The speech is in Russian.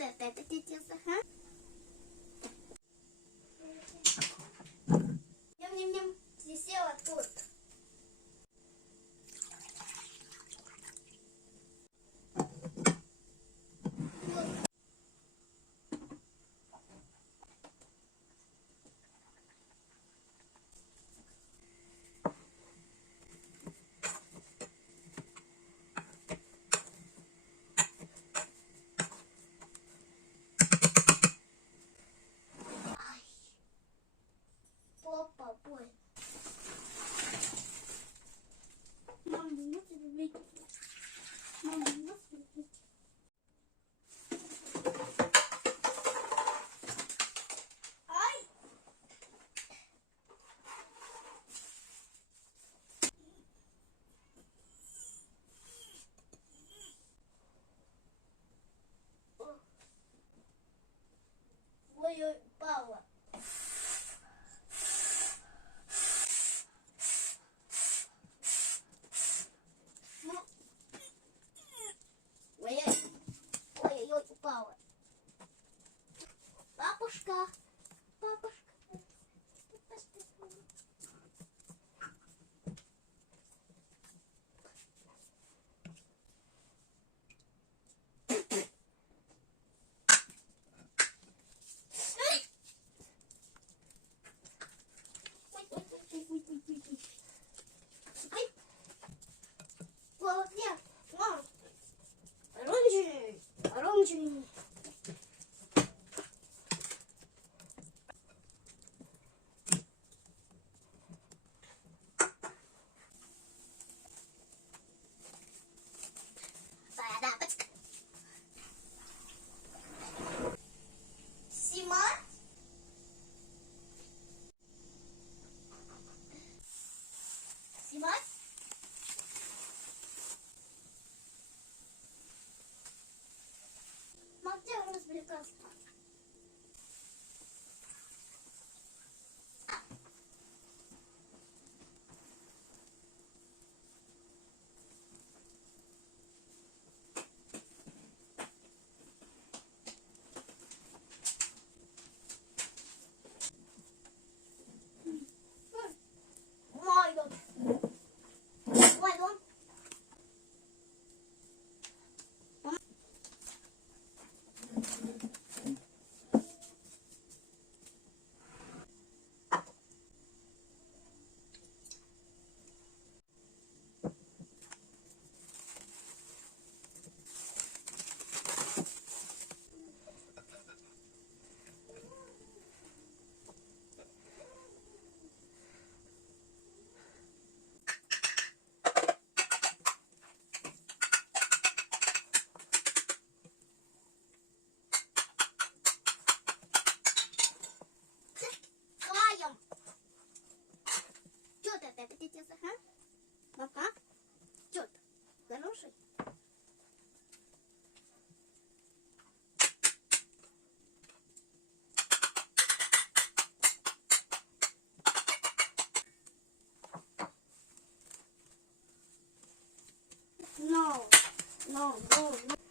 ты опять отнетился, а? Ням-ням-ням, села тут. тобою Павла. Ну, Ой-ой-ой, упала. Бабушка. no, no. no.